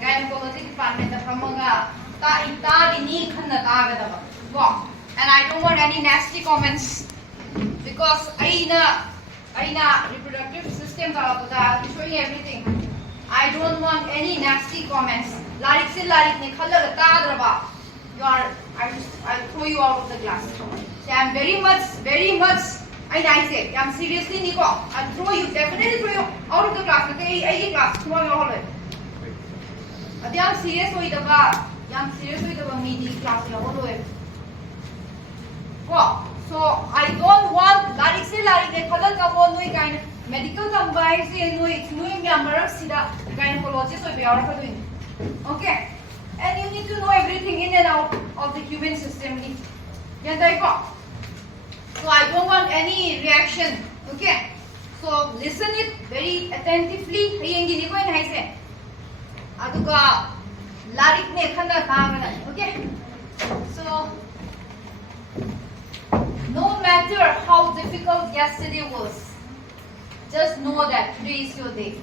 Gynecology department and I don't want any nasty comments because aina reproductive system showing everything. I don't want any nasty comments. I'll throw you out of the class. So I'm very much I say, I'm seriously Nico. I'll throw you, definitely throw you out of the class. Okay, I class tomorrow. I'm serious with the meeting class. So I don't want medical combines gynecologist. Okay? And you need to know everything in and out of the human system. So I don't want any reaction. Okay? So listen it very attentively. Okay? So no matter how difficult yesterday was, just know that today is your day.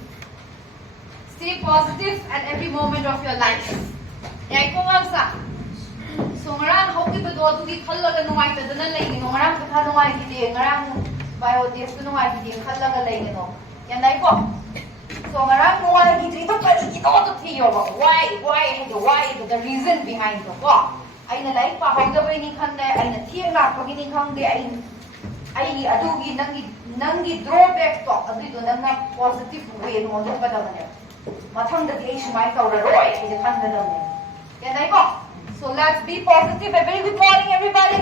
Stay positive at every moment of your life. So ngarang hoki bedo tu ki khallaga nuai ta dana lei no ngarang ka nuai ki de ngarang biotest nuai ki de khallaga lei no yanai ko so ngarang nuai ki tri to pari ki to thiyo why the reason behind the ko aina lai pa hoida bai ni khande aina thieng la ko ni khangde ai adugi nangi drawback to adu do nang positive way no do kada ne mathang da ai smai ka ro roi ki khande da ne yanai ko. So let's be positive. A very good morning, everybody.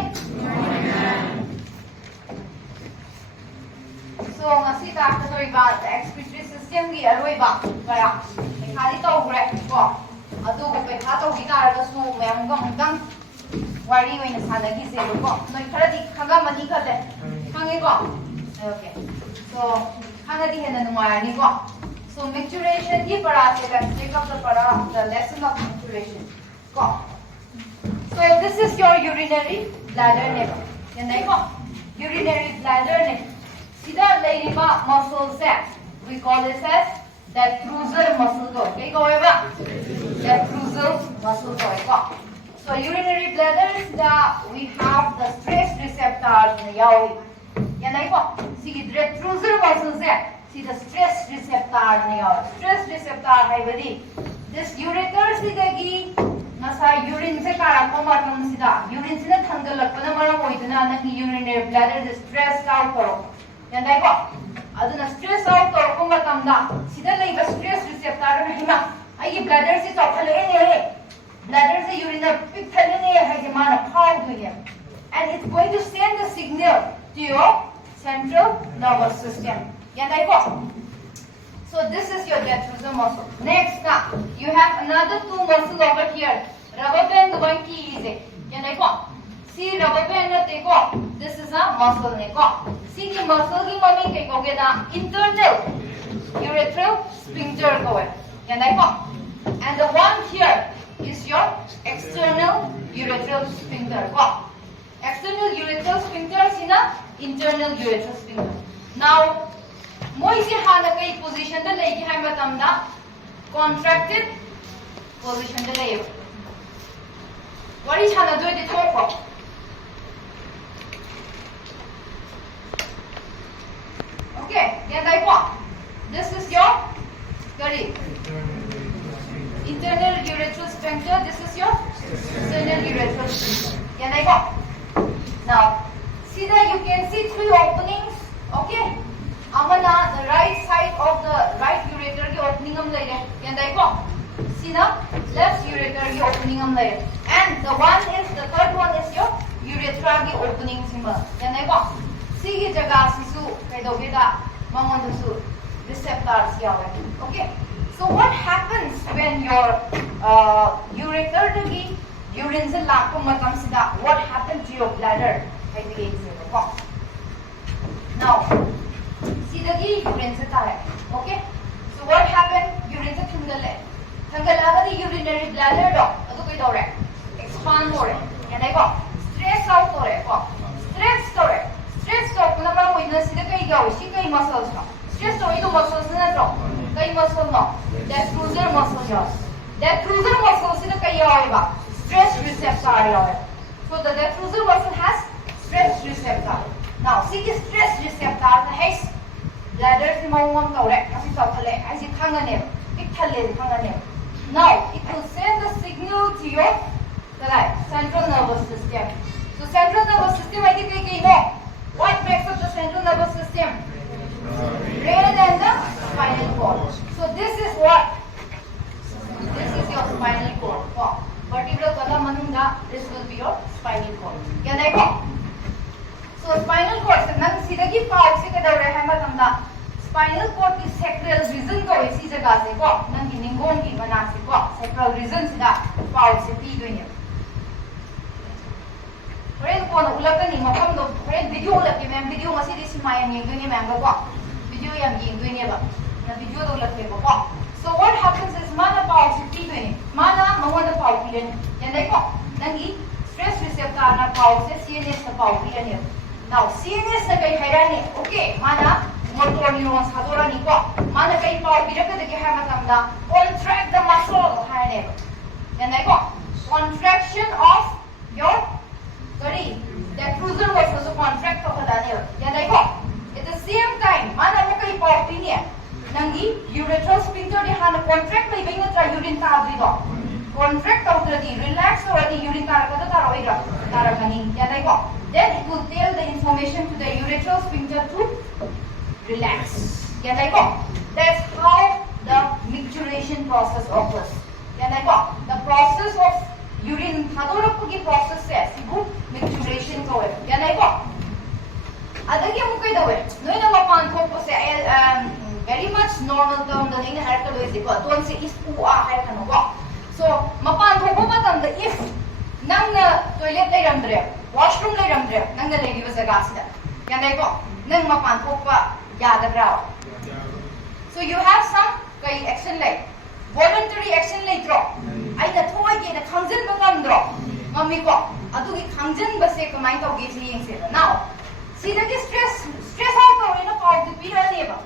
So ngasi ta ka the excretory system gi aroi ba kaya khali to gre ko adu ko pe kha to gi ta ra su mem gam wari oina sana gi se ko noi khara di khaga mani khale khange ko okay so khana di hena numaya ni ko so micturition gi para se let's take up the lesson of micturition ko. So this is your urinary bladder urinary bladder muscle set. We call this as detrusor muscle. Detrusor muscle. So urinary bladder we have the stress receptors in the see detrusor muscle set. See the stress receptor in the stress receptor this ureter urine se karakpa matam sida urine sina thangalakpana maram oiduna nangi urinary bladder is stressed out karo yandai ko aduna stress out karo matamda sida leiba stress receptor na hima ai bladder se chokhale ne bladder se urine pithale ne hai mana phau duya and it's going to send the signal to your central nervous system yandai ko. So this is your detrusor muscle. Next, you have another two muscles over here. Rubber band one key is it. See rubber band this is a muscle. See the muscle ki mami ke internal urethral sphincter and the one here is your external urethral sphincter. External urethral sphincter is internal urethral sphincter. Now Moisi hana kai position da legi hai matamda contracted position da legi. What is hana do it for? Okay, this is your internal urethral sphincter. This is your external urethral sphincter. Now, see that you can see three openings. Okay. Amana, the right side of the right ureter ki opening see the left ureter ki opening and the third one is your urethra ki opening see ki jaga sisu receptors okay. So what happens when your ureter ki urine se lakko matam sida what happens to your bladder now see the urine se okay. So what happened? Urine se thangale the urinary bladder expand stress out stress muscles stress muscles Kai muscle no. Detrusor muscle yours. Detrusor muscle sida kai yawa. Stress receptor. So the detrusor muscle has stress receptor. Now, see the stress receptor the has bladder si mawang tawre kasi tawale ay si khangane ikhale khangane. Now, it will send the signal to your central nervous system. So central nervous system I think we know. What makes up the central nervous system? Brain and the spinal cord. So this is what? This is your spinal cord. Vertebral column manunda, this will be your spinal cord. Can I go? So spinal cord, nang sidagi pao si kadawre hema tamda. Spinal cord ki sacral region ko isi jaga se ko nang hiningon ki mana se ko sacral region sida pao se pi doine. Horen ko na ulakani mapam do horen video ulak ma'am video ngasi di simayam yeng doine ma'am ko. Video yam yeng doine ba. Na video do ulak ko. So what happens is mana pao se pi doine. Mana mawada pao pi doine. Yandai ko nangi stress receptor na pao se CNS na pao pi doine. Now CNS na kay hairani okay mana motor neurons hadora ni ko mana kai pao biraka de ha matamda contract the muscle haine yanai ko contraction of your body detrusor muscle so contract of the ne yanai ko at the same time mana mo kai pao pinie nangi urethral sphincter de hana contract mai benga tra urine ta dri do contract of the relax or the urine ta ka ta roiga ta kani yanai ko then it will tell the information to the urethral sphincter to relax. Can I go? That's how the micturition process occurs. Can I go? The process of urine hadorapagi process says micturition ko. Can I go? Adagi mo kay dawe. No na mapan ko po sa very much normal term the ning har ka loisi ko. Don si is ua har ka no go. So mapan ko po matam the if nang na toilet lay ramdre, washroom lay ramdre, nang na lay di ba sa gasida. Can I go? Nang mapan ko pa so you have some kai action like voluntary action like draw ai da thoi ge da khangjan bangam draw mami ko adu gi khangjan ba se kamai to ge se yeng se now see the stress out to ina pau di pira ne ba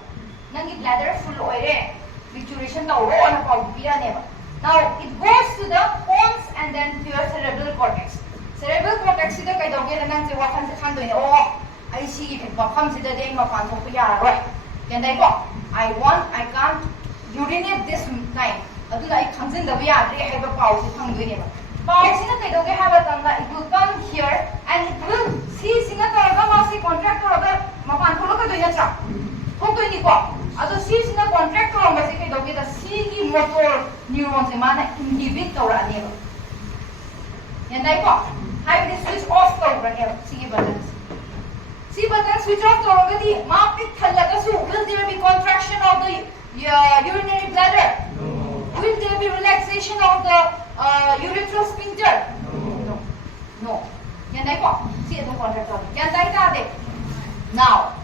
nang gi bladder full oire micturition ta ro na pau di pira ne ba now it goes to the pons and then to your cerebral cortex sida kai do ge nang se wa khan se khan do ne oh I see if mafam sida de mafan thok ya right can I go I can't urinate this time aduna I khangjin da ya re hai ba pau si thang doi ne ba pau sina kai doge ha ba tamna it will come here and it will see sina ka ga ma si contract or ga mafan tholo ka doi na cha thok doi ni ko ado si sina contract or ma si kai doge da si ki motor neurons e mana inhibit tor ani ba can I go I will switch off tor ga ne si ki button See, but then switch off already. Will there be contraction of the urinary bladder? No. Will there be relaxation of the urethral sphincter? No. See, the contract of it. Now,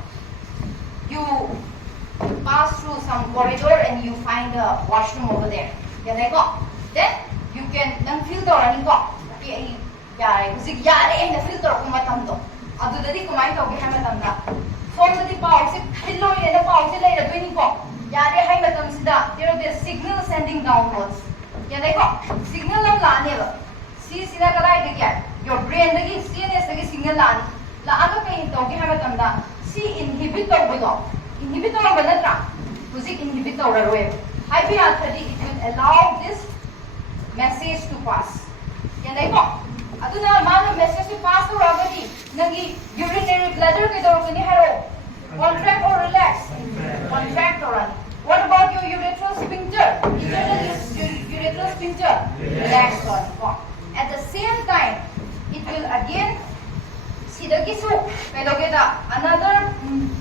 you pass through some corridor and you find a washroom over there. Then you can feel the running walk. Adudadi kumai to ha matam da form the pau se pillow in the pau se lai da doing ko yare hai matam sida there will be a signal sending downwards ya dekho signal lam la ne ba si sida kalai de kya your brain dagi CNS dagi signal la aga kai to ha matam da si inhibitor ba na tra music inhibitor roe hai bi athadi it will allow this message to pass ya dekho aduna mana message to pass to already nagi urinary bladder ke dor kani haro contract or relax contract or run what about your urethral sphincter urethral sphincter relax on at the same time it will again sidagi su kai doge da another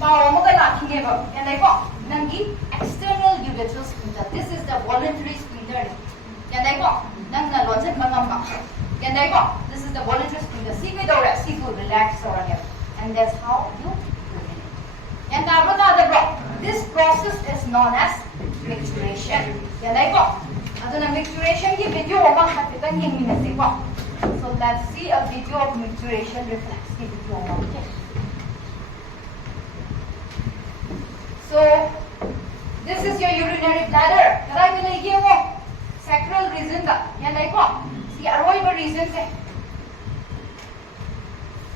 power mo ga lakhine ba yanai ko nangi external urethral sphincter this is the voluntary sphincter yanai ko nang na lonset mangam ba yanai ko this is the voluntary sphincter see kai dor see to relax or here and that's how you urinate and this process is known as micturition yanai ko aduna micturition ki video ma khatitan yengminase ko so let's see a video of micturition reflex ki video ma okay so This is your urinary bladder. Kadai da legi mo? Sacral region da. Yan dai ko. Si aroiba region se.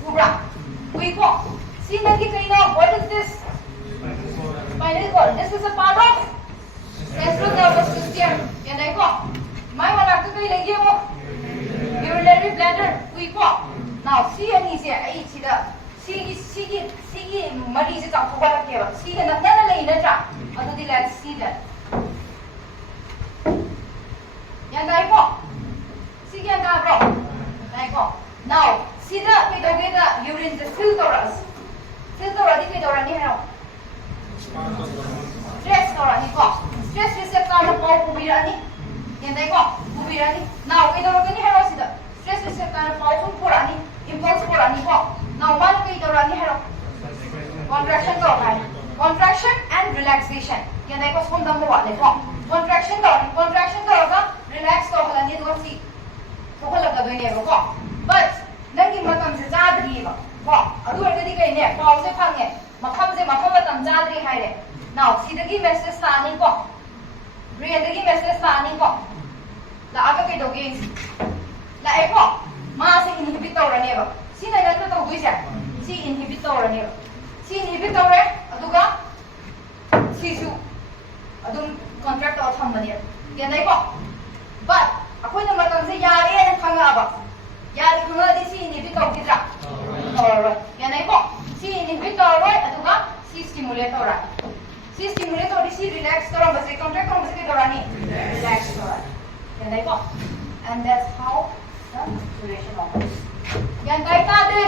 Ubra. Ui ko. See nagi kaina. What is this? Spinal cord. This is a part of central nervous system. Yan dai ko. Mai wala ka kai legi mo? Urinary bladder. Ui ko. Now see ani se ai sida. Sigi mari se chak thwa ke ba. Sigi na na lai na tra. Adudi let's see that. Yan dai ko. Sigi yan da bro. Dai ko. Now sida ke doge da urine the filters. Filter di ke dorani hai. Stress dorani ko. Stress receptor na pau kubirani. Yan dai ko. Kubirani. Now ke dorani hai sida. Stress receptor na pau kubirani. Impulse kubirani ko. Now one ke dorani hai. Contraction dorani. Contraction and relaxation. Yan dai ko sum dam wa le ko. Contraction dorani. Contraction doraga relax to halani do si. To halaga do ne ko. But nangi matam se zadri ba. Ko adu ergadi kai ne pause phange. Makham se makham matam zadri hai re. Now sidagi message sani ko. Brain dagi message sani ko. La aga kai doge. La e ko. Ma se inhibit dorani ba. Sina na to do ise. Si inhibit dorani ba. Si inhibit dore aduga sisu adum contract of thambani. Yan dai ko. But akoi na matam se yare na khanga ba. Yare khanga di si inhibit dor kidra. Alright. Yan dai ko. Si inhibit dore aduga si stimulator ra. Si stimulator di si relax dor ba se contract dor ba se dorani. Relax dor. Yan dai ko. And that's how the duration occurs. Yan dai ta de.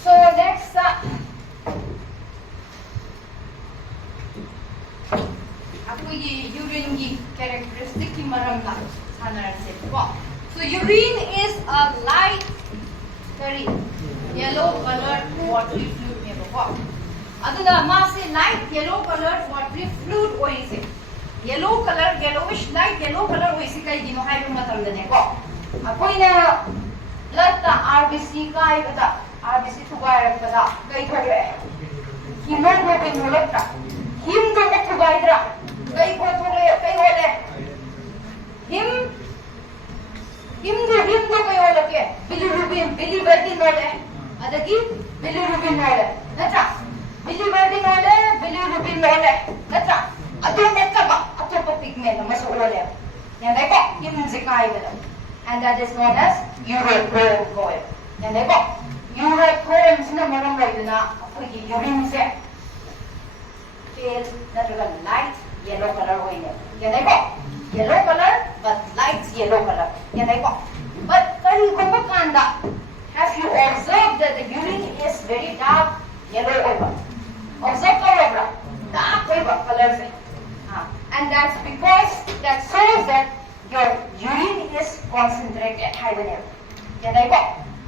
So next आपकी urine की characteristic की मरम ना साधारण से को. So urine is a light, very yellow colored watery fluid में को. अदुना माँ से light yellow colored watery fluid वही से. Yellow color, yellowish light yellow color वही से कई दिनों हाई रूम मतम देने को. आपको इन्हें blood ता RBC का ही बता. RBC थुगायर बता कई थोड़े hemoglobin मोलता. हिम तो में थुगाइदरा कई को थोड़े कई होले हिम तो कई होले के bilirubin होले अदगी bilirubin होले नचा bilirubin होले नचा अदो में कब अतो pigment मसो होले यां देखो हिम जिकाई बता and that is known as urine. यां देखो urine इसने मरम रही ना अपनी urine से pale natural light yellow color होइने. ये देखो yellow color but light yellow color. ये देखो. But कहीं को कांदा. Have you observed that the urine is very dark yellow over? Observe करो dark over color से. And that's because that shows that your urine is concentrated high level. ये देखो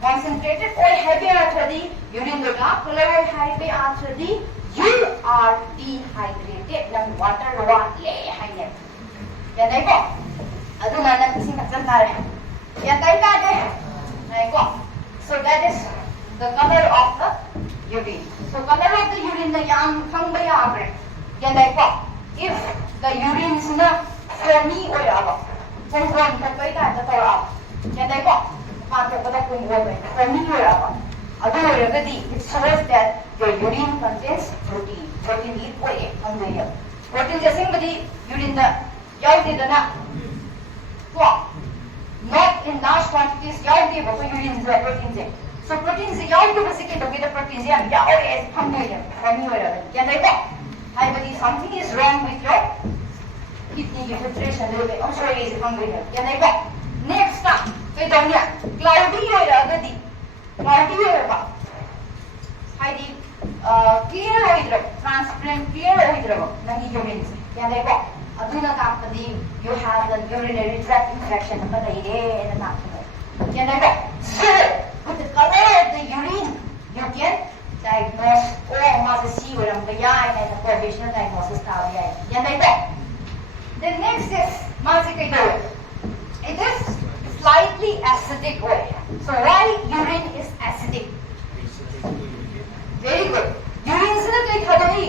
concentrated oil heavy after the urine the dark color oil heavy after the you are dehydrated ng water raw le hanya. Yan dai ko. Adu na nang ising taksan tare. Yan dai ka de. Nai ko. So that is the color of the urine. So color of the urine na yang khang ba ya bre. Yan dai ko. If the urine is na foamy oil aba. Kung kung ka kai ta ta tora. Yan dai ko. Pa to ko ta kung oil. Foamy oil aba. Adu already it shows that your urine contains protein. Protein is oil on the urine. Protein जैसे बड़ी urine दा याद दे देना. तो not in large quantities याद दे बको urine से protein से. So protein से याद दे बस के तो के protein से हम याद है हम नहीं है हम नहीं हो रहा है. क्या नहीं है? हाय बड़ी something is wrong with your kidney की filtration level. I'm sorry is हम नहीं है. क्या नहीं है? Next up कोई दोन्या cloudy हो रहा है गदी. Cloudy हो रहा है. हाय दी clear oil transparent clear oil nangi urine se ya dekho aduna tapadi you have the urinary tract infection padai re na tapadi ya dekho so with the color of the urine you can diagnose oh ma se si waram ba ya na the provisional diagnosis ta ya ya dekho the next is ma se kai do it is slightly acidic oil. So why urine is acidic? Very good. Urinsida kay thadoi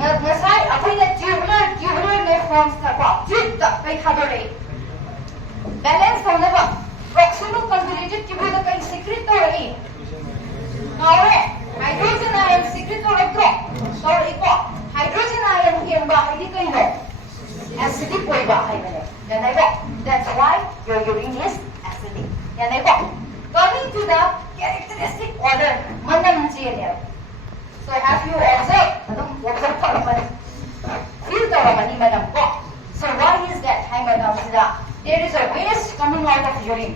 ngasai akoina tubular nephrones ta ko tube ta kay thadoi balance taunaba proximal convoluted tubule da kay secretory nawe hydrogen ion secretory ko sorry ko hydrogen ion hemba hidi kay no acidic oiba haibane yanai ko that's why your urine is acidic yanai ko coming to the characteristic order manam chene so have you observed feel taramani madam ko so why is that hai madam sida there is a waste coming out of urine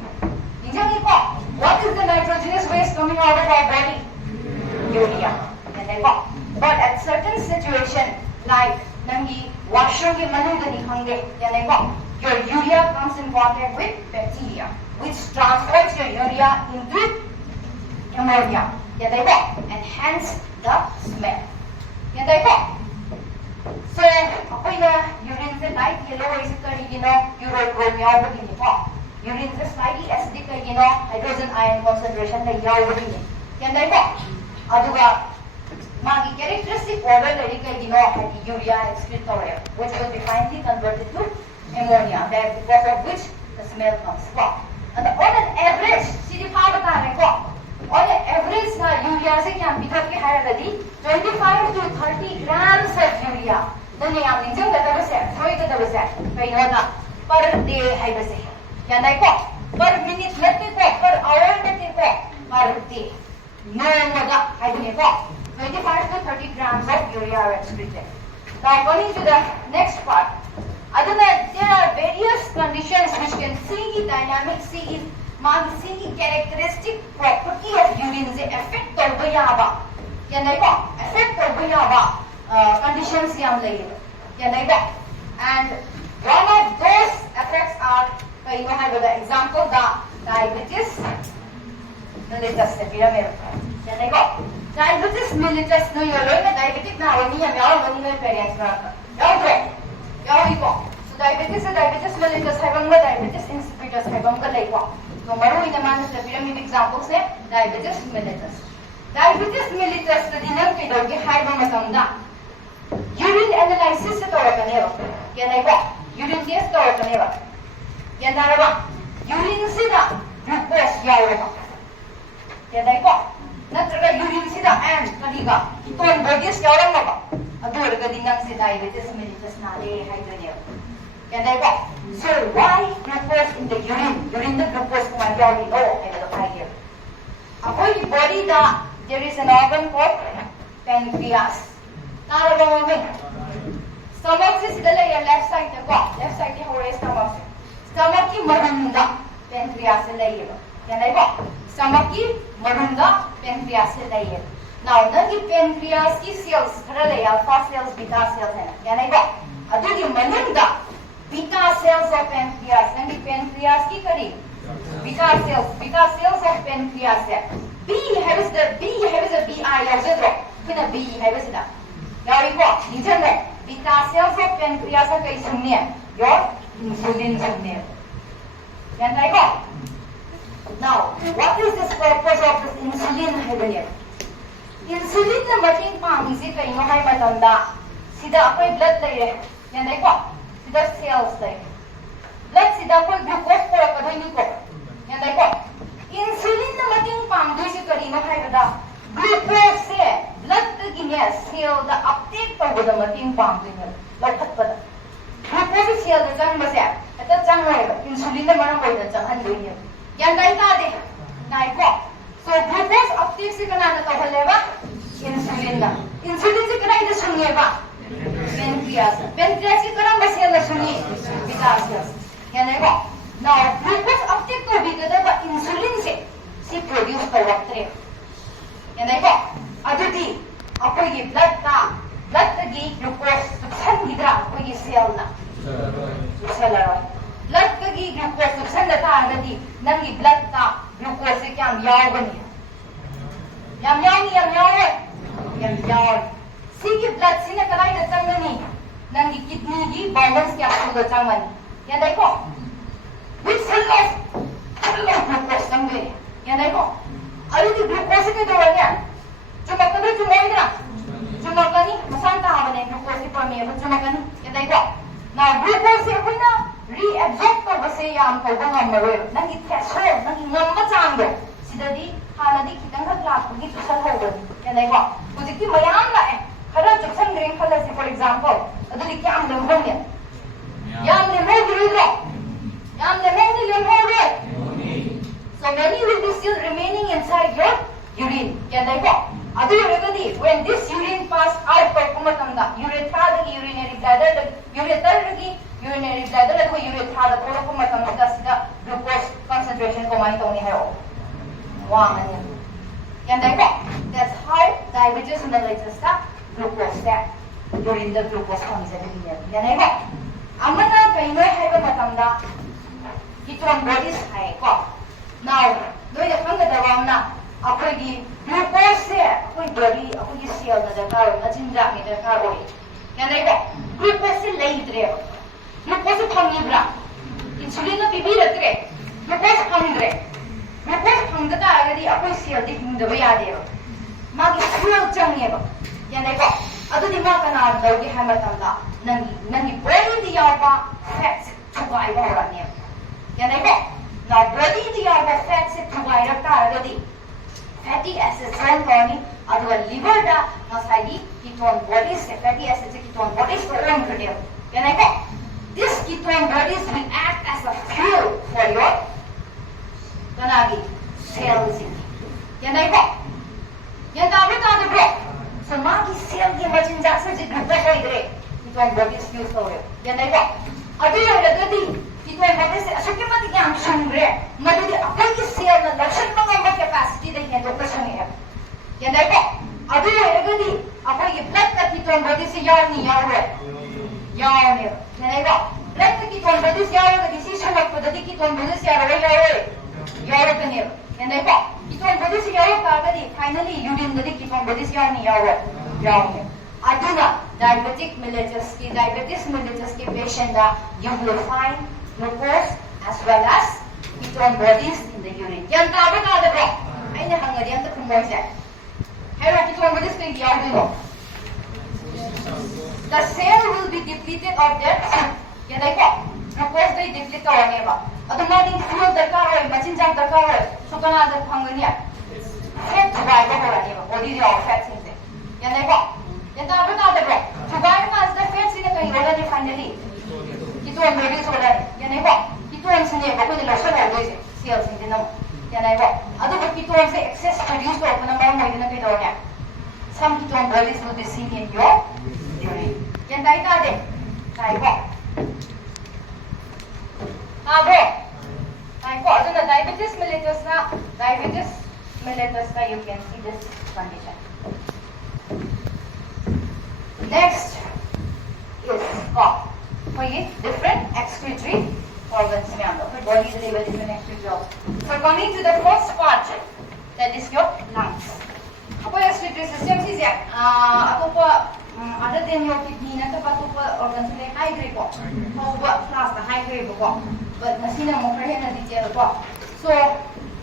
injani ko what is the nitrogenous waste coming out of our body urea yanai ko but at certain situation like nangi washroom ke manunda ni khangge yanai ko your urea comes in contact with bacteria which transforms your urea into ammonia yanai ko and hence the smell yanai ko so akoina urine se light yellow is karigino urochrome yawbagini ko urine se slightly acidic karigino hydrogen ion concentration la yawbagini yanai ko aduga magi characteristic order lari karigino urea excretory which will be finally converted to ammonia that because of which the smell comes ko and on an average sidi phabata ko on an average na urea se kya bithak ke hairagadi 25 to 30 grams of urea done yam ninjang da base thoi da base kaino na per day hai base yanai ko per minute natte ko per hour natte ko per day no maga hai ne ko 25 to 30 grams of urea are excreted now coming to the next part aduna there are various conditions which can see the dynamic see the characteristic property of urine se affect karba yaba yanai ko affect karba yaba conditions yam layi yanai ko and one of those effects are you have the example the diabetes mellitus se pyramid yanai ko diabetes mellitus no yolo na diabetic na wani yam yaw wani na parents na yaw ko so diabetes mellitus haibanga diabetes insipidus haibanga lai ko so maru ina man the pyramid example se diabetes mellitus the dinam ke doge haiba matamda urine analysis se torakanero yanai ko urine test torakanero yanara urine sida glucose yawreba yanai ko natraga urine sida and kaliga iton bodies yawrama adu orgadi nang se diabetes mellitus nare hydrogen yanai ko so why glucose in the urine the glucose kuma yawi low and the higher apoi body da there is an organ called pancreas nara mo stomach se sidala ya left side ko left side ki hore stomach ki marunda pancreas se lai yanai ko stomach ki marunda pancreas se lai now the pancreas ki cells thara alpha cells beta cells hai yanai ko adu ki marunda beta cells of pancreas and the pancreas ki kari beta cells of pancreas hai B has the BI yazro kuna B has the yawi ko nijane beta cells of pancreas ka kai sunne your insulin sunne yanai ko now what is this purpose of this insulin haibane insulin na mating pangi se kai no hai matanda sida apoi blood lai yanai ko sida cells lai blood sida apoi glucose ko kadai ko yanai ko insulin na mating pangdoi se kari no hai bada glucose se blood tagine cell da uptake tawda mating pangdoi ne lakhat pada glucose cell da chang ba se ata chang hai insulin na maram boida chang han doi ne yan dai ta de nai ko so glucose uptake se kana na tawhale ba insulin se kana ida sunne ba pancreas ki karam ba cell la suni beta cells yan ko now glucose uptake ko bigada ba insulin se produce karwaktre yanai ko adudi apoi gi blood ta gi glucose subsan gidra apoi gi cell na subsalaro blood ka gi glucose subsan da ta adadi nangi blood ta glucose se kyam yawani yam yaw sigi blood sina kanai da changani nangi kidney gi balance capsule da changani yanai ko which cell of glucose samge yanai ko ari di glucose ke do nya chuma kada chuma indra ne bu chuma kan yadai ko na glucose se koina reabsorb to base yam ko ba ngam maro nang i threshold nang i ngam ma chang do sidadi hana di kitang khak la gi tu sal ho yadai ko hujiki mayam la e khara chuksan green khala se for example aduli kyam le mo ne yam le mo gi ro yam le mo ni le mo ro so many will be still remaining inside your urine yadai ko adu regadi when this urine pass out per kumatamda urethra da urinary bladder da urethra da urinary bladder da urethra da pura kumatamda sida glucose concentration ko mai tawni hayo wa anya yandai ko that's how diabetes mellitus da glucose da urine da glucose concentrate ni yandai ko amana kainoi haiba matamda ketone bodies hai ko now doi da khanga da wamna akoigi glucose se akoi body akoigi cell na dakar machinja ni dakar oi yanai ko glucose se leidre glucose phangibra insulin na bibi rakre glucose phangre glucose phangda agadi akoi cell di hingda yade magi fuel change ba yanai ko adu di ma kana daugi hamatamda nangi body di yaba fats thubai ba rani yanai ko na body di yaba fats se thubai rakta agadi fatty acids form koni aduga liver da nasagi ketone bodies fatty acids ketone bodies form kare yanai ko this ketone bodies will act as a fuel for your kanagi cells yanai ko yanda abita de bro so magi cell ge machin jaksa je gutta hoidre ketone bodies fuel sore yanai ko adu yagadi ketone bodies asukki mati yam sangre madudi apai cell na lakshan manga capacity da hendo kasani hai yandai ko adu eragadi apai blood ka ketone bodies yarni yarwe yarni yandai ko blood ka ketone bodies yarwe disi shalak padadi ketone bodies yarwe yarwe kani yandai ko ketone bodies yarwe kagadi finally urine da ketone bodies yarni yarwe aduna diabetes mellitus ke patient da you will find glucose as well as ketone bodies in the urine yan ta ba ka da bro ai na hanga yan ta kumbo se hai ra ketone bodies ke yaw do the cell will be depleted of their yan dai ko glucose dai deplete ho ne ba adu ma din fuel darkar hoy machin jam darkar hoy so kana da phangani fat thubai ba ho ne ba body your fat sin se yan dai ko yan ta ba ka da bro thubai ma as the fat sin ka yoga ne finally ketone bodies ho la yan dai ko ketone sin ne ba ko de la so la do se cells in the no yanai ba adu ba ketone se excess produce to apna ma mo dina ke do ne some ketone bodies will be seen in your urine yan dai ta de tai ba bro tai ko adu na diabetes mellitus na you can see this condition next is for different excretory organs mein aanda fir body se level different excretory organs so coming to the first part that is your lungs apo excretory system is atopa other than your kidney na ta atopa organs le high grade ko over class the high grade ko but nasina mo kaya na detail ko so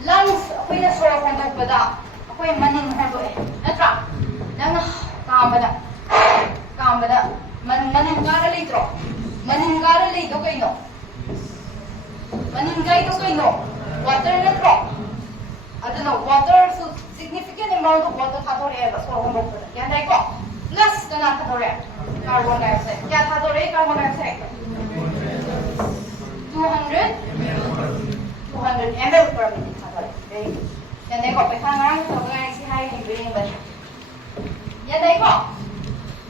lungs apo na so kung pada apo manin ho do natra nang kambada manin gara litro manin gara lito kayo maningai to kayo water na tro adano water so significant amount of water thadore ba so hom ko yan dai ko plus kana thadore carbon dioxide kya thadore carbon dioxide 200 ml per minute thadore very good yan dai ko pe khangang so ngai si hai ni bring ba yan dai ko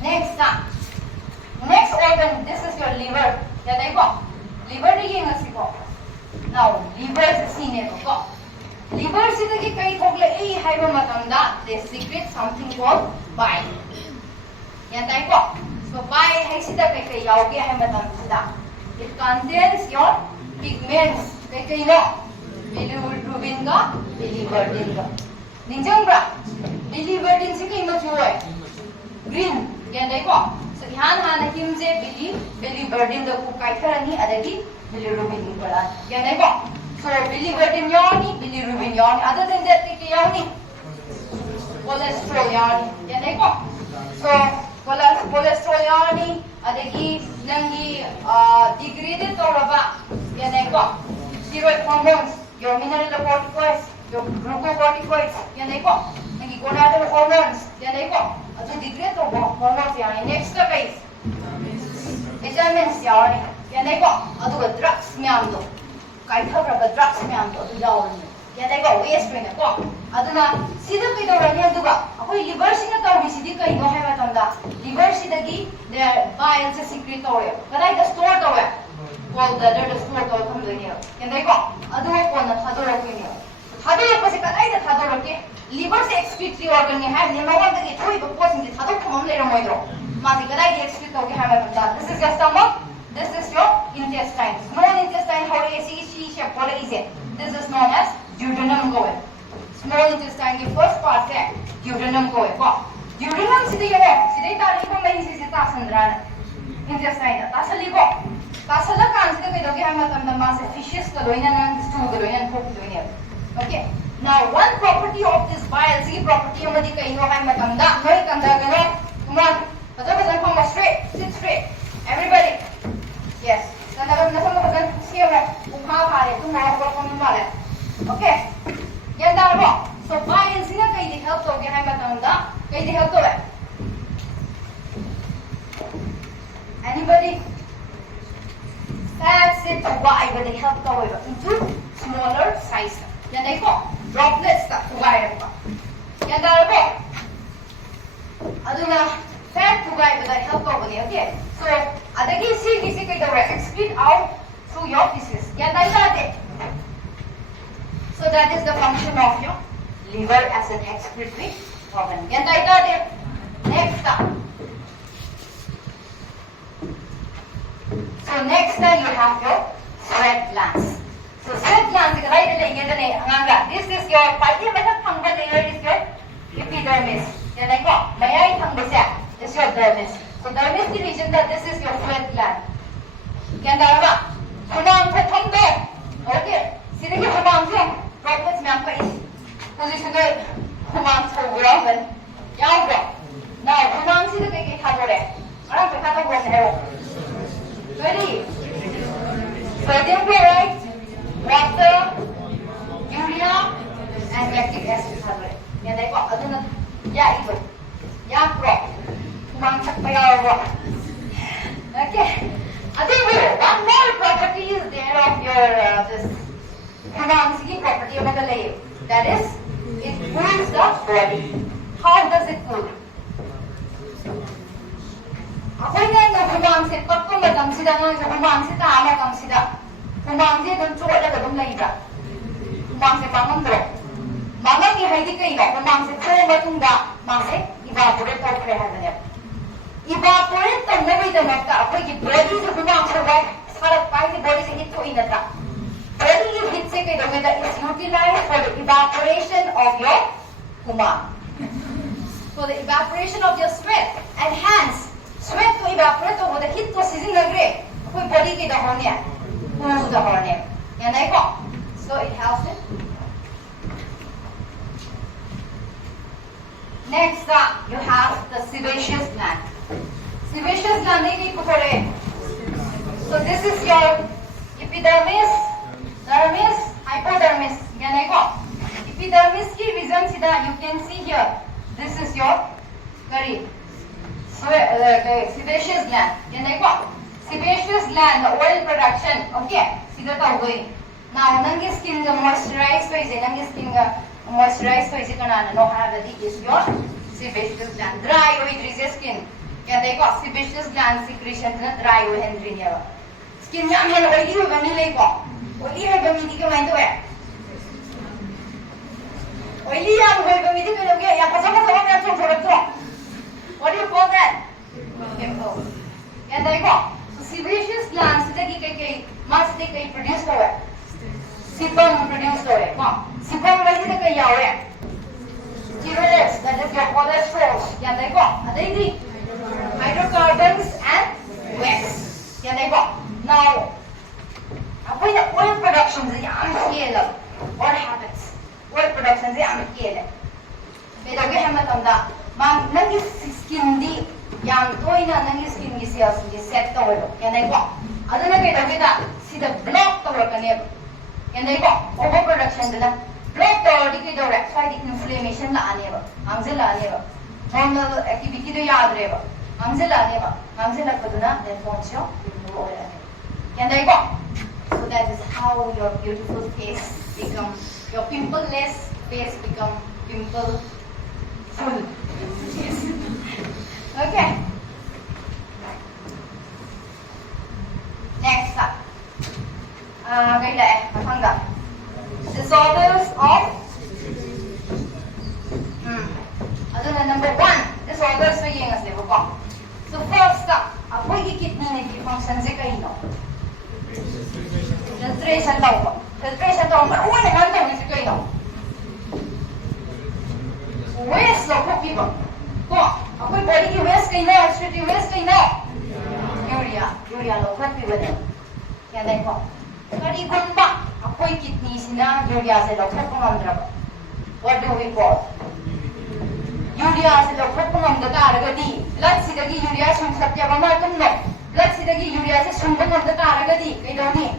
next organ this is your liver yan dai ko liver ri yeng asi ko now liver se sine ko liver se da ki kai thogle ei haiba matamda they secrete something called bile yan dai ko so bile hai sida kai yauge hai matam sida it contains your pigments kai no bilirubin ka biliverdin ka ninjang bra biliverdin se kai ma chuai green yan dai ko so ihan hana himje biliverdin da ku kai tharani adagi bilirubin ko yan dai ko so biliverdin yoni bilirubin yoni other than that ke yoni cholesterol yoni yan dai ko so cholesterol yoni adagi nangi degraded toraba yanai steroid hormones, your mineralocorticoids, your glucocorticoids, nangi gonadal hormones, adu degrade hormones next case vitamins adu drugs myamdo kaithabraba drugs myamdo yawni waste aduna sida kaidorani aduga akoi liver sina tawbisidi kaino haiba tanda liver sidagi their bile se secretory kadai the store tawe all the dirt store tawe thamdoni adu kona thadorokini thadorokse kadai da thadoroke liver se excretory organ ni hai ni mawandagi thoi ba posin di thadok thamam le ramoidro masi kadai di excrete tawe haiba tanda this is your stomach, this is your intestine, small intestine how is she shape what is it, this is known as duodenum goe. Small intestine की first part है duodenum goe. Duodenum सीधे ये है सीधे तारीख में नहीं सीधे तासंद्रान intestine तासली को तासला कांच के कहीं दोगे हम मतलब मास fishes का लोइना ना stew का लोइना pork लोइना. Okay. Now one property of this bile C property हम जी कहीं हम मतलब दा नहीं कंधा करो come on पता come straight sit straight everybody yes कंधा करना सब मतलब सिया है उठा पारे तुम ना को कम मारे. Okay. So bile sina kai help to ge hai matanda kai help to anybody fats it why but they help to into smaller size yan ko droplets ta why pa yan ko aduna fat to why but help to bani okay so adagi see kai to excrete out through your feces yan dai so that is the function of your liver as an excretory organ. Next up. So next you have your sweat glands. So sweat glands this is your layer is your epidermis. This is your dermis. So dermis division that this is your sweat gland. Okay. See droplets में आपका इस position में हुमांग से ground में यहाँ पे ना हुमांग से तो कहीं खाता रहे अरे पे खाता कौन है वो ready sodium chloride water urea and lactic acid खाता रहे ये देखो अदुना या इधर या प्रो हुमांग तक तैयार हुआ okay अदुना one more property is there of your this human's property of the layer. That is, it cools the body. How does it cool? Ako na humang se pagko madam sida nga humang se tama kam sida. Humang se don chola ka dum lai ba. Humang se pangam do. Mama ki haidi kai no humang se ko matunda ma se evaporate ko kre ha dane. Evaporate to na bai da makta ako ki body se humang se ba sarak pai se body se hit ko inata. Body is hit se kai do that is utilized for the evaporation of your humang. For the evaporation of your sweat and hence sweat to evaporate over the heat to season the gray. Koi body ke dahone ya, cool the horne. Yan ay ko. So it helps it. Next up, you have the sebaceous gland. Sebaceous gland ni ko pore. So this is your epidermis, dermis, hypodermis. Yan ay ko. Epidermis ki reason sida you can see here. This is your curry. Sebaceous gland. Yan ay ko. Sebaceous gland, the oil production. Okay. Sida ta hoy. Now, nangi skin ga moisturize hoy je. Nangi skin ga moisturize hoy je kanana no have the is your sebaceous gland. Dry hoy is skin. Yan ay ko. Sebaceous gland secretion na dry hoy hendri niya. Skin niya amin oily hoy bani lay ko. Oily hoy bani di ka mind hoy. Oily yan hoy bani di ka loge. Ya pasama sama na chong chong. What do you call that? Pimples. Yan ay ko. Sebaceous glands sida ki kay mas de kay produce hoy. Sebum produce hoy. Sebum ba sida kay yawe. Steroids, that is your cholesterol. Yan ay ko. Aday di hydrocarbons and wax. Yan ay ko. Now, apoy na oil production sa yam kiyela. What happens? Oil production sa yam kiyela. Pero kaya matanda, mang nangi skin di yang toina nangi skin gi cells gi set tawero yanai ko adana kai dagida sida block tawrakane yanai ko overproduction dana block tawdi kai dawra side inflammation la aneba angzela aneba normal activity do yadreba angzela aneba angzela kaduna then function improve yanai ko. So that is how your beautiful face becomes, your pimple-less face become pimple-full. Yes. Okay. Next up. Disorders of number 1. Disorders so first up, apoy kidney nagi function se kaino. Filtration tawba. Filtration tawba. Una naman tayo nasa kayo. Waste lo ko pipa. Ko, ako'y body ki waste kayo na, excretory waste kayo na. Urea lo ko pipa na. Yan din ko. Kari gumba, ako'y kidney sina urea sa lo ko pumandra ba. What do we call? Urea sa lo ko pumandra taragadi. Blood sidagi urea sumsatya ba matun no. Blood sidagi urea sa sumbamandra taragadi. Kaya daw ni.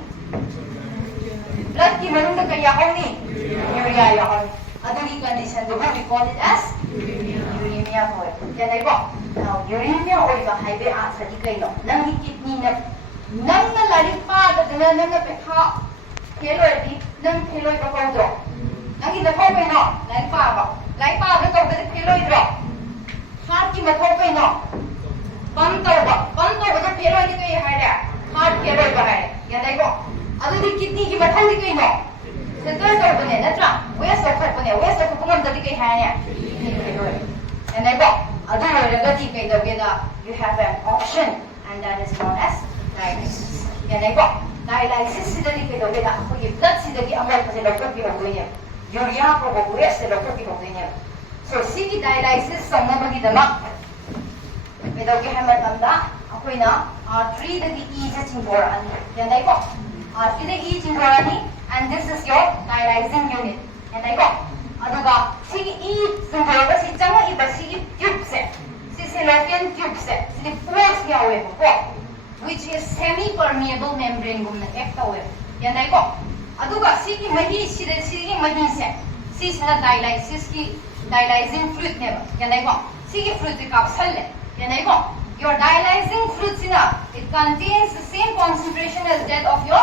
Blood ki manunda kaya yahaw ni urea yahaw. Aduli condition do we call it as uremia po. Yan ay po. Now uremia o iba haibe sa di kayo nang kidney na nang nalalim pa dadana nang napekha keloy nang keloy pa ko do. Nang inapaw kayo no, lain pa ba? Lain pa ba tawag na keloy do? Heart ki mataw kayo no. Pantaw ba sa keloy di kayo haya. Heart keloy ba haya. Yan ay po. Aduli kidney ki mathang di kayo no. Filter tawbane natra. Waste tawbane. Waste tawbane dadi kayo haya. And I go. Adu ragati kayo dawgeda. You have an option and that is known as dialysis. Yan ay go. Dialysis sidagi kayo dawgeda. Ako'y blood sidagi amal kasi doktor ki hogdonya. Urea ko bogures sa doktor ki hogdonya. So sige dialysis sa mga magidama. May dawgi hamat anda. Ako'y na R3 dagi isa chingboran. Yan ay go. R3 dagi chingborani. And this is your dialyzing unit. And I go. Aduga, sige chingboraga si changa iba sige tube set. Si cellophane tube set. Si pores niya away ko. Which is semi-permeable membrane gumna ekta away. Yan ay go. Aduga, sige mahi sige mahi set. Si na dialysis ki dialyzing fluid niya. Yan ay go. Sige fluid capsule. Yan ay go. Your dialyzing fluid sina, it contains the same concentration as that of your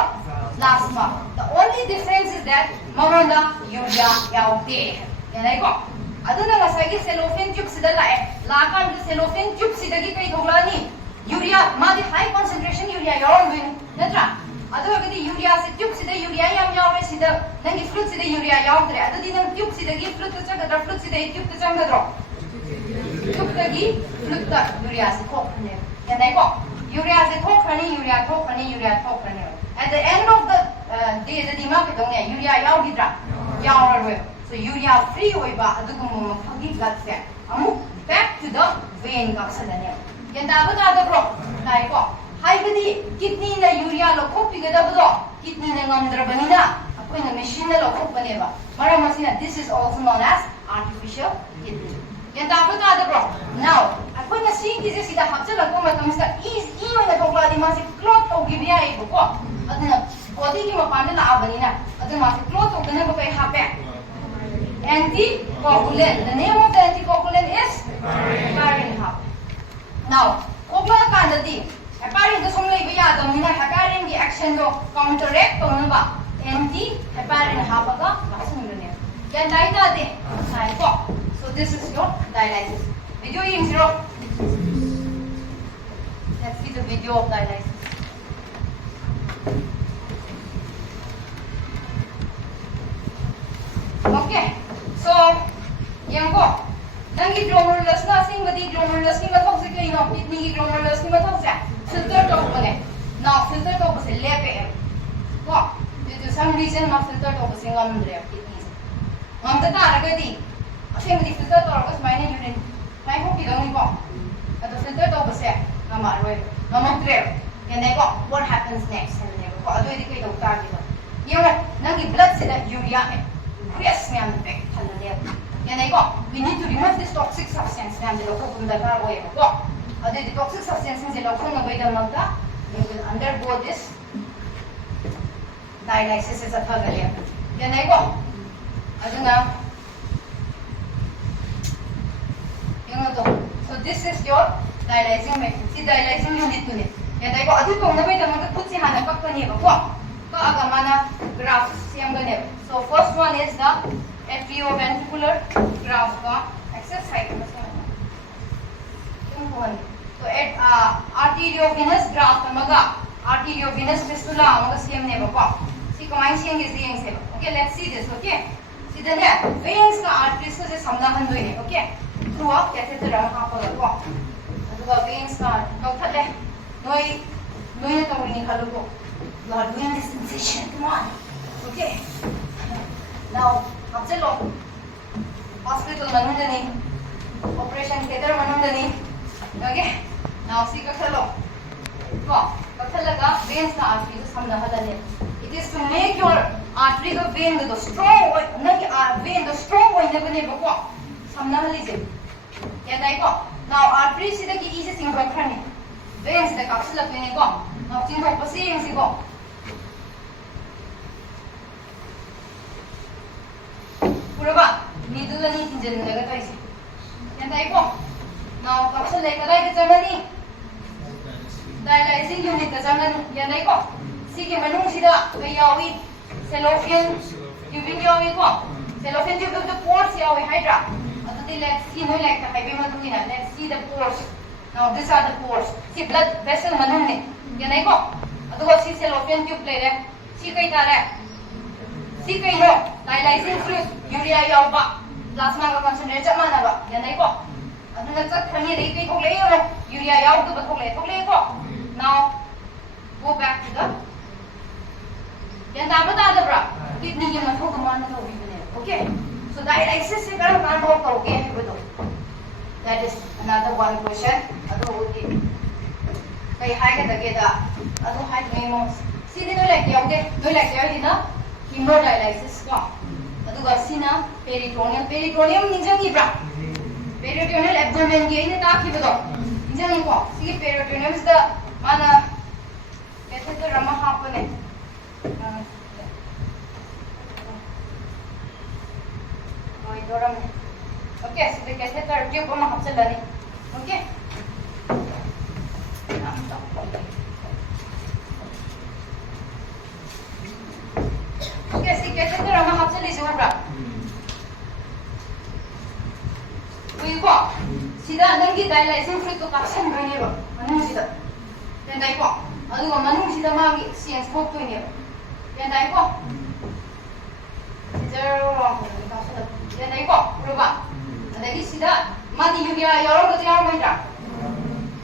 plasma. The only difference is that mamanda urea yaute. Yan ay ko. Aduna nga sa cellophane tube sida lakan the cellophane tube sida gi kay doglani. Urea madi high concentration urea yaw win. Natra. Adu agadi urea se tube sida urea yaw sida nangi fluid sida urea yaw tre. Adu di nang tube sida gi fluid ta gadra fluid sida tube ta gadro. Tube ta gi fluid ta urea se thokne. Yan ay ko. Urea se thokani urea thokani. At the end of the day, the demand is urea yaudidra. So urea free oiba adugum phagi blood set. Back to the vein kapsalane. Yanda bada bro. Nai ko. Haibadi kidney na urea lo kopi gada bado. Kidney na ngamdrabanina. Akoy na machine na lo kopaneba. Maramasina this is also known as artificial kidney. Yanda bada bro. Now, akoy na sige sida hapsala ko matamista is na tawla di masi clot o gibiya ibo ko. Aduna body ki mapanda na abanina. Aduna masi clot o ganun ba kay hape. Anticoagulant. The name of the anticoagulant is heparin hap. Now, kung kanda di, heparin to sumlay ba yadong nina heparin di action do counteract to ba? Anti-heparin hap aga masunod niya. Yan dahil natin. Sabi ko. So this is your dialysis. Video yung zero. Let's see the video of dialysis. Okay. So, yan ko. Nangi glomerulus na sing badi glomerulus ki matok se kayo no kidney ki glomerulus ki matok se filter to ko ne. Now filter to ko se lepe. Ko. Due to some reason ma filter to ko se ngamdre kidney. Ngamta ta ragadi. Kasi badi filter to ko se maine urine. Mai ko ki dong ni ko. Ato filter to ko se ngamaroy. Ngamdre. Yan ay ko. What happens next? Ko ado di kayo doktor dito. Yung nangi blood se da urea Yes, ma'am. We need to remove this toxic substance, ma'am. The local the toxic substances in the they will undergo this dialysis is a third layer. Then I go. So this is your dialyzing method. See dialyzing unit. Then I go. Adu to na the put hana kakani ba. Graph. So first one is the atrioventricular graph. Exercise. So arteriovenous graph arteriovenous fistula same name. See okay, let's see this. Okay, see the veins arteries is okay, through a catheter veins you are doing this sensation. Come on. Okay. Now, hospital operation theater okay. Now see veins arteries it is to make your artery vein the strong vein the strong now arteries is easy thing veins the now now kapsul like dialyzing unit sige manung sida yawi cellophane tubing yawi ko cellophane tube the pores yawi hydra let's see no like let's see the pores. Now these are the pores. See blood vessel manung ne yanai ko adugo see cellophane tube le see kai tare see kai no dialyzing fluid urea yawa plasma ka concentrate mana ba yanai ko urea now go back to the kidney okay, so dialysis that is another one question. See hemodialysis peritoneum peritoneal abdomen see peritoneum is the catheter okay, so the catheter tube okay. Okay, see catheter is over. We go. Sida nangi dialyzing fluid to caption venero. Manung sida. Then I go. Adu manung sida magi science spoke to you. Then I go. Zero wrong. Then I go. Ruba. And I sida madi urea yaro go yaro moira.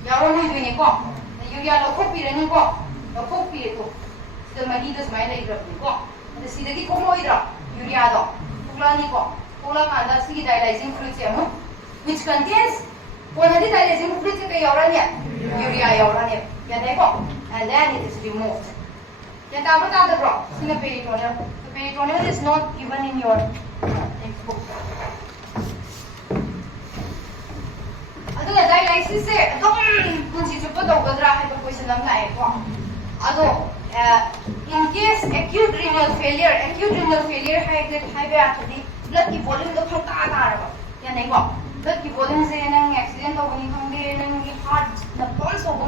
Yaro mo doing ko. The urea lo copy reni ko. Lo copy to. The medidas my leg ko. The sida di ko moira. Urea do. Pulani ko. Pula kanda sigi dialyzing fluid yamu. Which contains dialyzing fluid urea and then it is removed. The peritoneum. The peritoneum is not given in your textbook. Dialysis in case acute renal failure blood volume blood volume is accident heart the pulse blood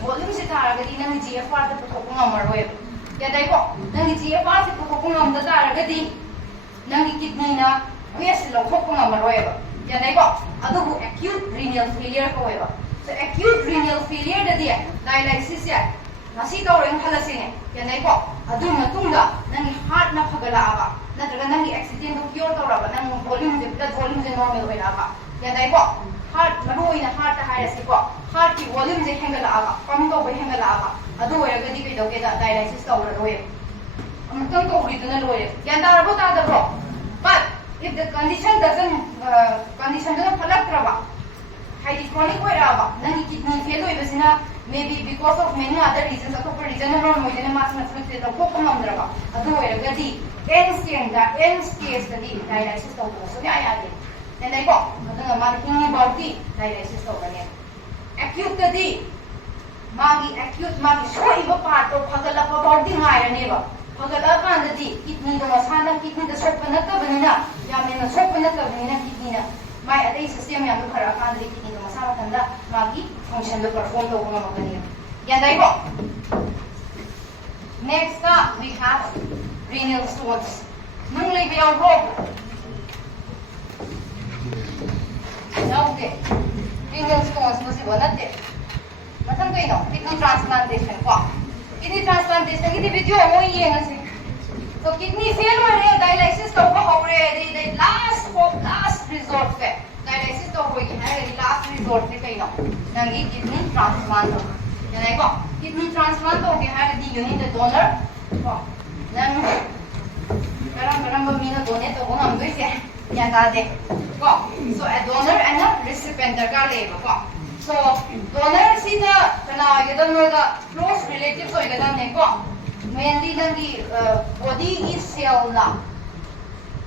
volume is GFR kidney acute renal failure so acute renal failure dialysis nasi tawring halasine yanai ko adu matungda nangi heart na phagala natraga nangi accident do cure tawraba nang volume blood volume normal hoila yanai ko heart maruina heart hairasi ko heart ki volume je hengala pump to hengala adu oiraga di kai doge da dialysis tawra roye amtang ko riduna roye yanda rabo ta da bro but if the condition doesn't falak chronic nangi kidney fail hoibasina maybe because of many other reasons reason end stage the dialysis so Then I go. Hingi body dialysis over there. Acute the Magi acute Magi show you a part of Pagala body higher neighbor. Pagala can the kidney the Masana, kidney the sopanaka vanina, Yamina sopanaka vanina kidney. My advice is same young Parakan, the kidney the Masana Kanda, Magi function the perform the Homogania. Then I go. Next up we have renal stones. Normally we are wrong. Now, renal stones must be one of them. But I'm going to kidney transplantation. Kidney transplantation is the video. So, kidney failure, dialysis already the last resort. Dialysis last resort. Kidney transplant. Kidney transplant the unit the donor. So a donor and a recipient so donor is the close relatives mainly the body is cell now.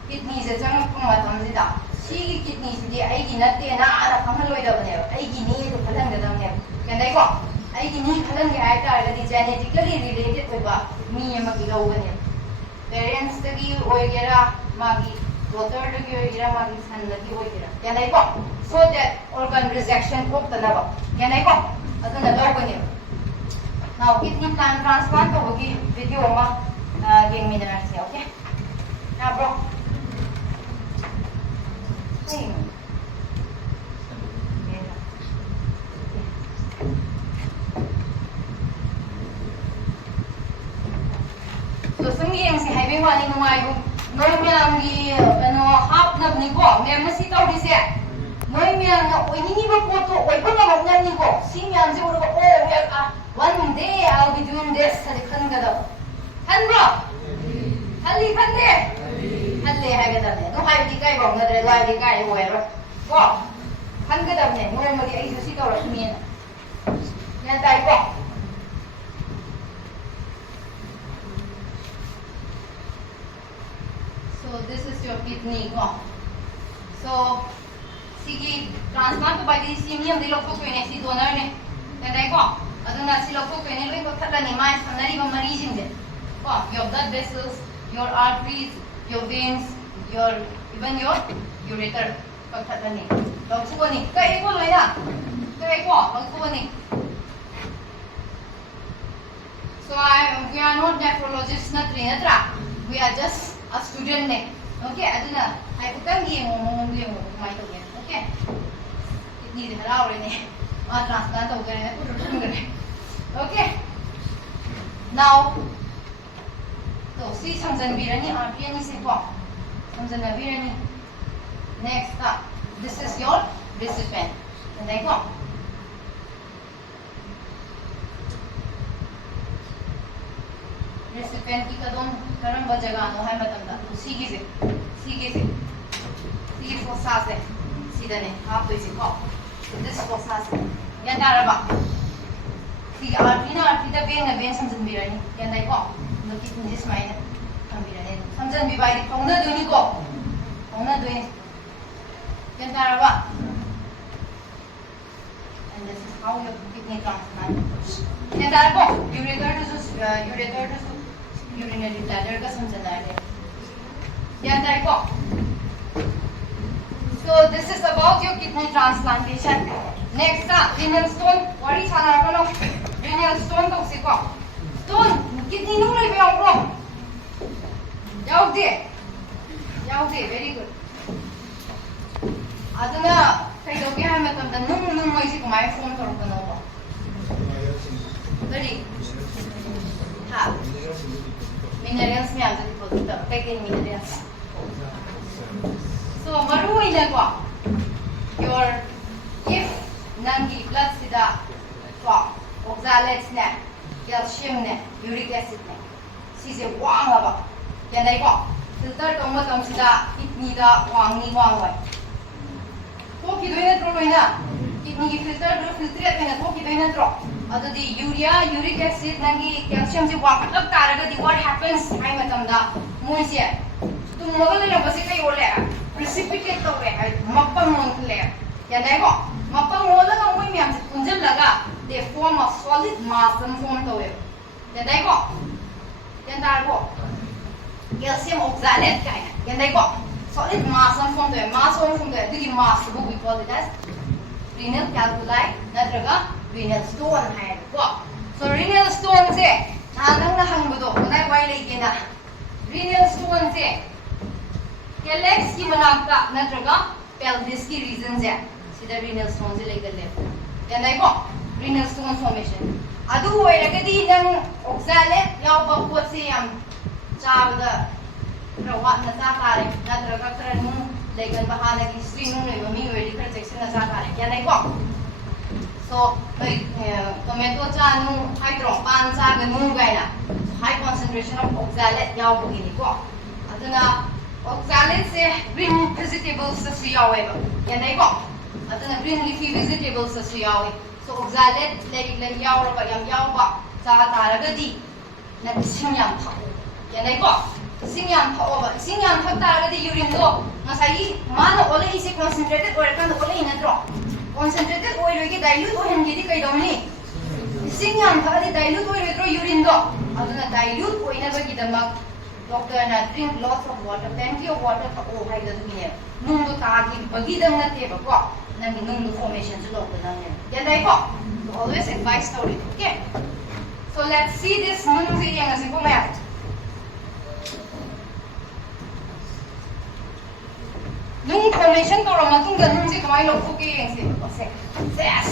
Kidneys is a she kidneys the Aginat and Kamaloid of them. Agini to Palangadam. Can I go? Agini Palanga is genetically related to me and Magilo. Parents the Oigera Magi. So that organ resection hook the level. Can I go? Now kidney transplant over video give me the next okay? Now bro. So some games having one in my Noimeangi half Nabnico, Nemasita is there. Noimean, when you go to open up Nanico, Simian, one day I'll be doing this at the Kangada. Handra! Hali Hande! Hale Hagada. No high the guy from the live guy, whoever. Go! Hangada, normally I used to sit out of me. Then I go. So this is your kidney. So, see, transplant by the simium, the local quincy donor. Then I go. I don't know, see, local quincy, but Katani, my son, not even Marisian. Your blood vessels, your arteries, your veins, even your ureter. Katani. Lokuani. Kaiko Loya. Kaiko, Lokuani. So we are not nephrologists, not Renatra. We are just a student name. Okay, aduna I put them here my okay. It needs an hour in it. Transplant okay. Now so see something birani RPN is important. Something birani. Next up. This is your recipient. And I go. Recipient की कदम करम बजगानो है मतलब ना तो सीगी से फोसास है सीधा नहीं आप तो इसे कहो तो दिस फोसास है या तारा बा सी आर्टी दा बेन समझन बिरानी या नहीं कहो नो कितनी जिस मायने हम बिरानी समझन भी बाई कौना दुनी को कौना दुनी या तारा बा and this is how your kidney transplant works या तारा को ureter to urinary bladder का समझना है याद आएगा so this is about your kidney transplantation next up renal stone वही सारा करो renal stone तो सीखो stone kidney नूर ले बेओ ब्रो जाओ दे very good अदना कई लोग हैं मतलब नूर में इसी को माय फोन करो बनाओ very हाँ minerals में आते हैं तो packing minerals so maru ina ko your if nangi blood sida ko oxalates ne calcium ne uric acid ne sise wang ba yan dai ko filter tong ma tong sida kidney da wang wai to ki doina tro loina kidney ki filter filtrate na to ki doina tro adu di urea uric acid nangi calcium ji wang up taraga di what happens hai matam da moi se tum magal le basi kai ole precipitate to hai mapang mon khle ya dai ko mapang mo la ngoi myam punjal laga they form a solid mass form to ya dai ko ya dar ko calcium oxalate kai ya dai ko solid mass form to mass form to the mass we call it as renal calculi natraga renal stone hai ko so renal stone se nang na hangbudo nai wai lei kena renal stone se calyx ki manakta natraga pelvis ki region se sida renal stone se legalle yanai ko renal stone formation adu oiragadi nang oxalate yaw pot se yam chabda rawat na ta tare natraga kranu legal bahana ki string no mi oiri kar section na ta tare yanai ko so tomato chanu hydro pan cha ganu gaina high concentration of oxalate yaw bugini ko aduna oxalate se green vegetables sa yawe ba yanai ko aduna green leafy vegetables sa yawe so oxalate like yaw ba yam yaw ba cha taraga di na ising yam pha yanai ko ising yam pha ba ising yam pha taraga di urine do ngasai mana ole ise concentrated or kan ole inadro concentrated oil ge dilute oil ge di kai domni ising yam pha di dilute oil retro urine do aduna dilute oil na ba gi damak doctor na drink lots of water plenty of water oh hai da dumi ne nung do ta gi bagi dang na te ba ko nang nung do formation so doctor nang ne yan dai ko so always advice story okay so let's see this nung si yang asin ko ma nung formation to rama tung da nung si kamai lo ko ki yang si yes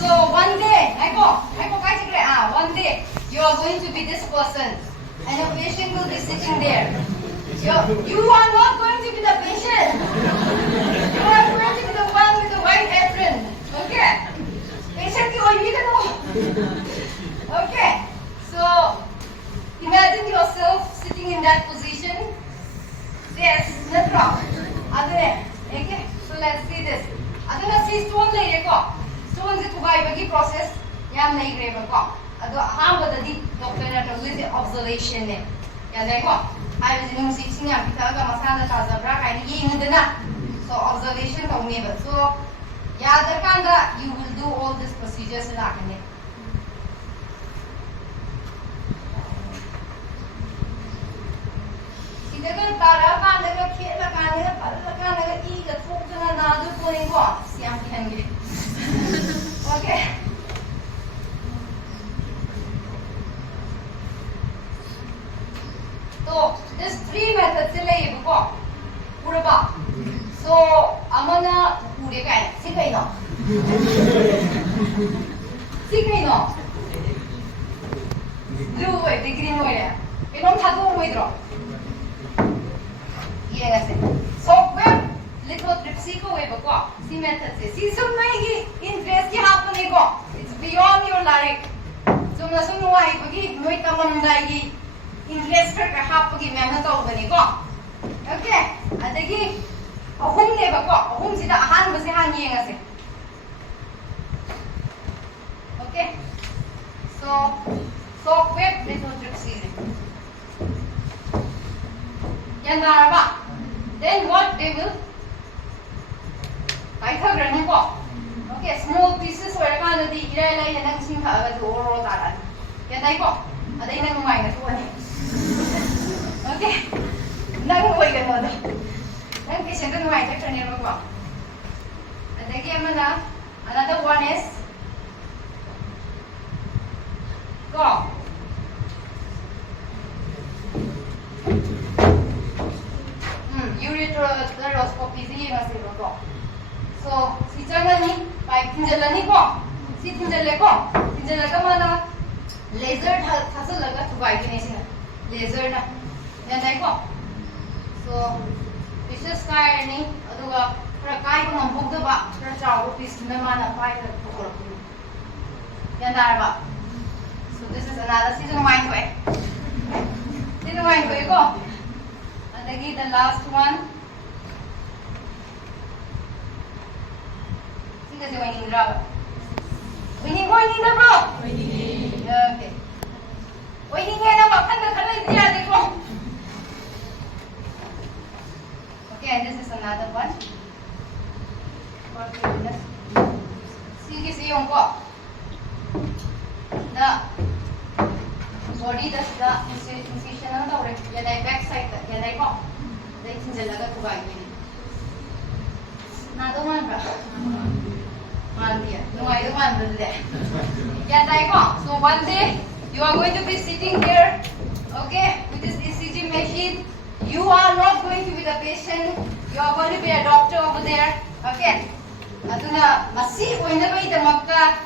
so one day ai ko kai chi kre one day you are going to be this person and a patient will be sitting there. You are not going to be the patient. You are going to be the one with the white apron. Okay? Patient ki oili ka no. Okay. So imagine yourself sitting in that position. Yes, no problem. Adre, okay? So let's see this. Aduna si stone le ko. Stone se tugai bagi process yam nahi gre ko. Ado ahambadadi doctor na tawisi observation ne yadai ko ai nung si sinya pitaga masana ta zabra kai ni yingdana so observation tawne ba so yadar kanda you will do all these procedures la kane sidaga tara kanda ga khela kanda ga palla kanda ga I ga thokjana na du ko ni ko siam ki hangi okay so this three methods se lei ba ko pura ba so amana pure kai si kai no blue way the green way ya enom thadu way dro ye ga se so web lithotripsy ko way ba ko si method se si sum mai gi interest ki hap ne ko it's beyond your like so na sum no ai ba gi noi tamam dai gi interest ka hapagi mem na to bani ko okay adagi ahum ne ba ko ahum sida ahan ba se han yenga se okay so web lithotripsy yan ba then what they will kaithagran ko okay small pieces or kana di ira yan ang singha ba do oro taran yan dai ko adai nang mai na to ni okay nang hoy ga no da nang patient no mai ta trane ro ko adagi amana another one is go ureteroscopy si ma se ro ko so si changani pai tinjalani ko si tinjalle ko tinjalla ka mana laser thasal laga thubai ki nei sina laser na yanai ko so vicious kai ni aduga pra kai ko ngam bugda ba pra chaw piece na mana pai ka thokor yandar ba so this is analysis of mind way dinu mind way ko adagi the last one sila si Wayne Indra ba Wayne Indra bro okay Wayne nga na ba kanda kala dia di ko okay Again, this is another one. Sige yung ko. The body does the incision ang tawag. Yan ay back side. Yan ay ko. Dahil sinjalaga ko ba yun. Naduman ba? Mandi yan. Duman ba dili? Yan tayo ko. So one day, you are going to be sitting here, okay, with this ECG machine. You are not going to be the patient. You are going to be a doctor over there. Okay. Aduna masi oina ba idamagka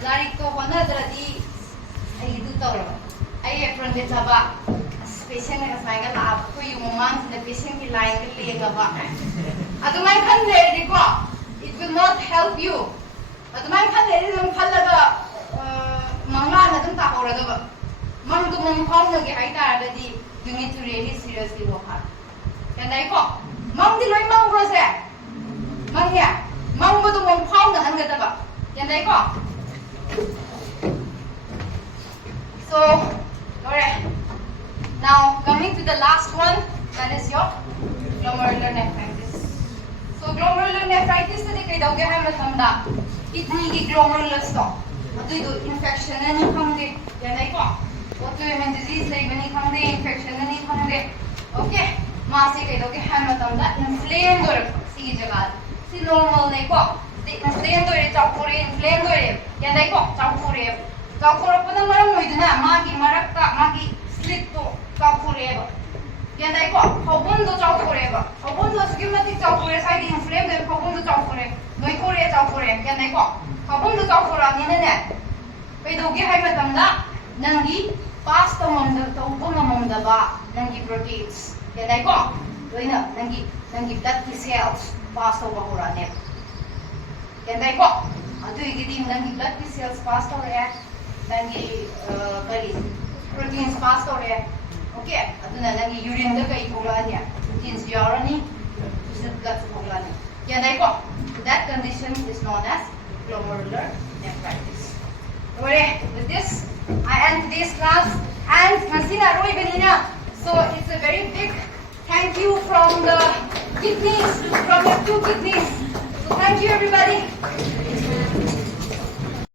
larik to honadradi ay idu tawro. Ay apron de taba. Patient na kasanga laab ko yung man sa patient ki line ka liga ba. Adumay kan ready ko. It will not help you. Adumay kan ready ng phalaga manga na dum ta hora da ba. Mang dum mong phone na gi ai ta da di you need to really seriously work hard. Yan dai ko. Mang di loy mang bro se. Mang ya. Mang mo dum mong phone na han ga da ba. Yan dai ko. So, alright. Now, coming to the last one, that is your glomerular nephritis. So, glomerular nephritis na di kay daw gahan matanda. Kidney ki glomerular stock. Ato ito, infection na ni kangdi. Yan ay ko. Autoimmune disease na iba ni kangdi, infection na ni kangdi. Okay. Masi kay daw gahan matanda. Inflamed or sige jagad. Si normal na ko. Inflamed or chakuri, inflamed or yan ay ko, chakuri. Chakuri pa nang marang mo ito na. Magi marakta, magi slit to. Chakure. Yan dai ko. Hobundo chakure ba. Hobundo schematic chakure side inflame de hobundo chakure. Noi kore chakure. Yan dai ko. Hobundo chakure ni ne. Pay dogi hai matamda nangi pasta momda to ubunga momda ba nangi proteins. Yan dai ko. Doina nangi blood cells pasta ba kurane. Yan dai ko. Adu igidi nangi blood cells pasta ore. Nangi kali proteins pasta ore. Okay, aduna nangi urine da kai thoglaanya. Proteins yarani, visit gut thoglaanya. Yan dai ko. That condition is known as glomerular nephritis. Okay, with this I end today's class and Masina Roy Benina. So it's a very big thank you from the kidneys, from your two kidneys. So thank you everybody.